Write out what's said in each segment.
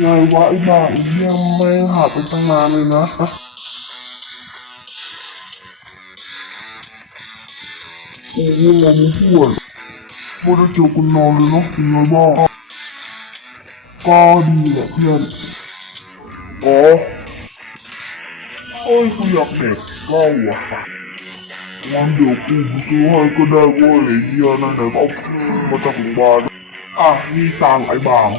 ไงวะไอ้บ้าไอ้เหี้ยไม่หาไปตั้งนานเลยนะโอ้โหมึงปวดไม่ได้เจอกันนานเลยเนาะเป็นไงบ้างก็ดีแหละเพื่อนอ๋อเอ้ยกูอยากเด็กเหล้าอะงั้นเดี๋ยวกูไปซื้อให้ก็ได้เว้ยเหี้ยนั่นไหนก็เอามาจากโรงพยาบาลอะมีตังค์ไอ้บาง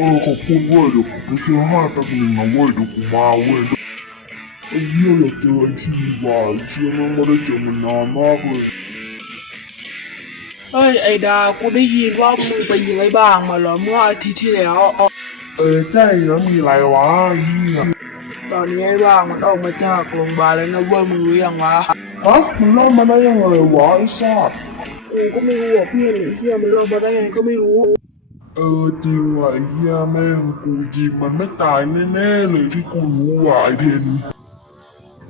ออขอบคุณเว้ยเดี๋ยวกูไปซื้อให้แป๊บนึงนะเว้ยเดี๋ยวกูมาเว้ยไอ้เหี้ยอยากเจอไอ้ทีว่ะไอ้เชี่ยมันไม่ได้เจอมันนานมากเลยเฮ้ยไอดากูได้ยินว่ามึงไปยิงไอ้บ้างมาเหรอเมื่ออาทิตย์ที่แล้ว เออใช่แล้วมีอะไรวะไอ้เหี้ยตอนนี้ไอ้บ้างมันออกมาจากโรงพยาบาลแล้วนะเว้ยมึงรู้ยังวะฮะมันเล่ามาได้ยังไงวะไอ้สัตว์กูก็ไม่รู้อะเพื่อนไอ้เฮียมันออกมาได้ไงก็ไม่รู้ เออจริงว่ะไอ้เหี้ยแม่งกูยิงมันไม่ตายแน่ๆเลยที่กูรู้ว่ะไอ้เทน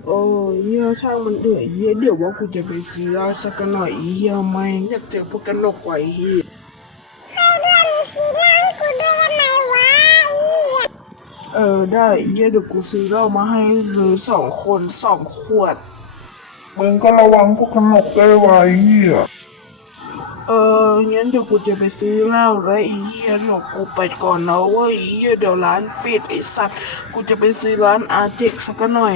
โอ้ยเฮียช่างมันเดือดเฮียเดี๋ยวว่ากูจะไปซื้อเหล้าสักหน่อยไอ้เฮียไม่งอยากเจอพวกกันหนกไว้เฮียเออได้เฮียเดี๋ยวกูซื้อเหล้ามาให้เลยสองคนสองขวด มึงก็ระวังพวกขนกได้ไว้เหี้ย เอองั้นเดี๋ยวกูจะไปซื้อเหล้าแล้วไอ้เหี้ยเดี๋ยวกูไปก่อนนะเว้ยไอ้เหี้ยเดี๋ยวร้านปิดไอ้สัตว์กูจะไปซื้อร้านอาเจกสักหน่อย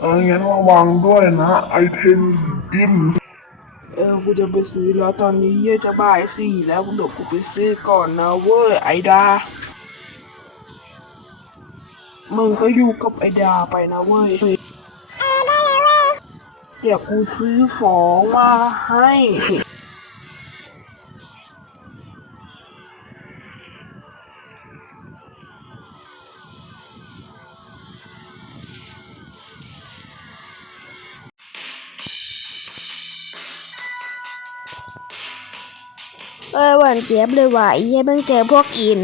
เอองั้นระวังด้วยนะไอ้เทนอินเออกูจะไปซื้อแล้วตอนนี้เหี้ยจะบ่ายสี่แล้วเดี๋ยวกูไปซื้อก่อนนะเว้ยไอดา มึงก็อยู่กับไอดาไปนะเว้ยเดี๋ยวกูซื้อของมาให้ เออหวานเจี๊ยบเลยว่ะไอ้เหี้ยเพิ่งเจอพวกอิน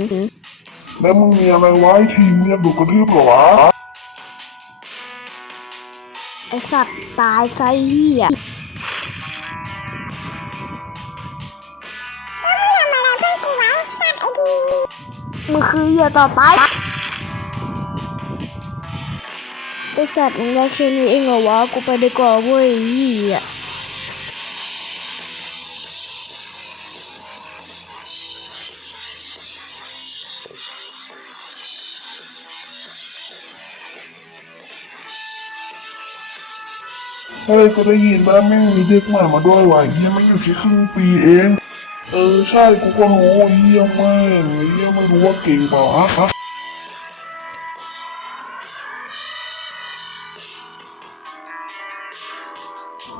แล้วมึงมีอะไรไว้ทีมเนี่ยดูกระทืบเหรอวะไอสัตว์ตายไซเหี้ยมึงคือเหยื่อต่อไปไอสัตว์มึงได้แค่นี้เองเหรอวะ กูไปดีกว่าเว้ยเหี้ย เฮ้ยก็ได้ยินว่าแม่งมีเด็กใหม่มาด้วยว่ะเฮียไม่อยู่แค่ครึ่งปีเอง เออใช่กูก็รู้เฮียแม่งเฮียไม่รู้ว่าเก่งเปล่าอะฮะ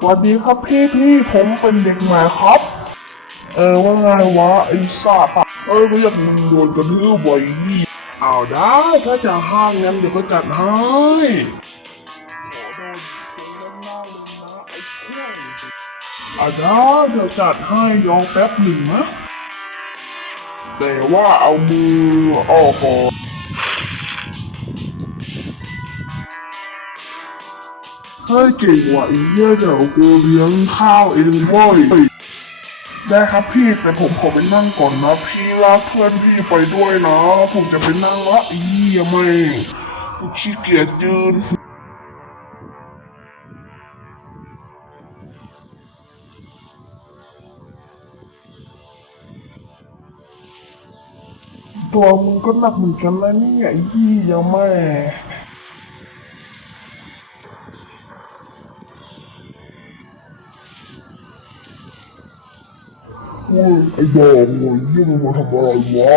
สวัสดีครับพี่พี่ผมเป็นเด็กใหม่ครับ เออว่าไงวะไอ้สัตว์เออก็อยากมึงโดนกระทืบบ่อยเอาได้ถ้าจะห้างงั้นเดี๋ยวก็จัดให้ อาจารย์เดี๋ยวจัดให้ยองแป๊บหนึ่งนะแต่ว่าเอามือออกก่อนเฮ้ยเก่งว่ะไอีเหี้ยเดี๋ยวกูเลี้ยงข้าวเองเว้ยได้ครับพี่แต่ผมขอไปนั่งก่อนนะ พี่ลากเพื่อนพี่ไปด้วยนะ ผมจะไปนั่งละอี้ยไม่ขี้เกียจยืน ตัวมึงก็หนักเหมือนกันนะเนี่ยไอ้ยี่ยแม่โว้ยไอ้ดอกเว้ยยี่มึงมาทำอะไรวะ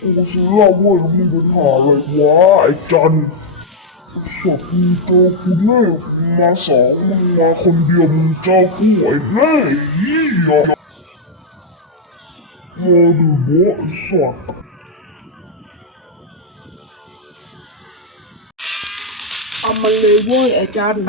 กูซื้อเหล้าเว้ยมึงไปหาอะไรวะไอ้จันสับมึงเจอกูแน่มาสองมึงมาคนเดียวมึงเจอกูไอ้แน่อ้ยี่ยมาดูโบไอ้สัตว์ เอา มันเลยเว้ยอาจารย์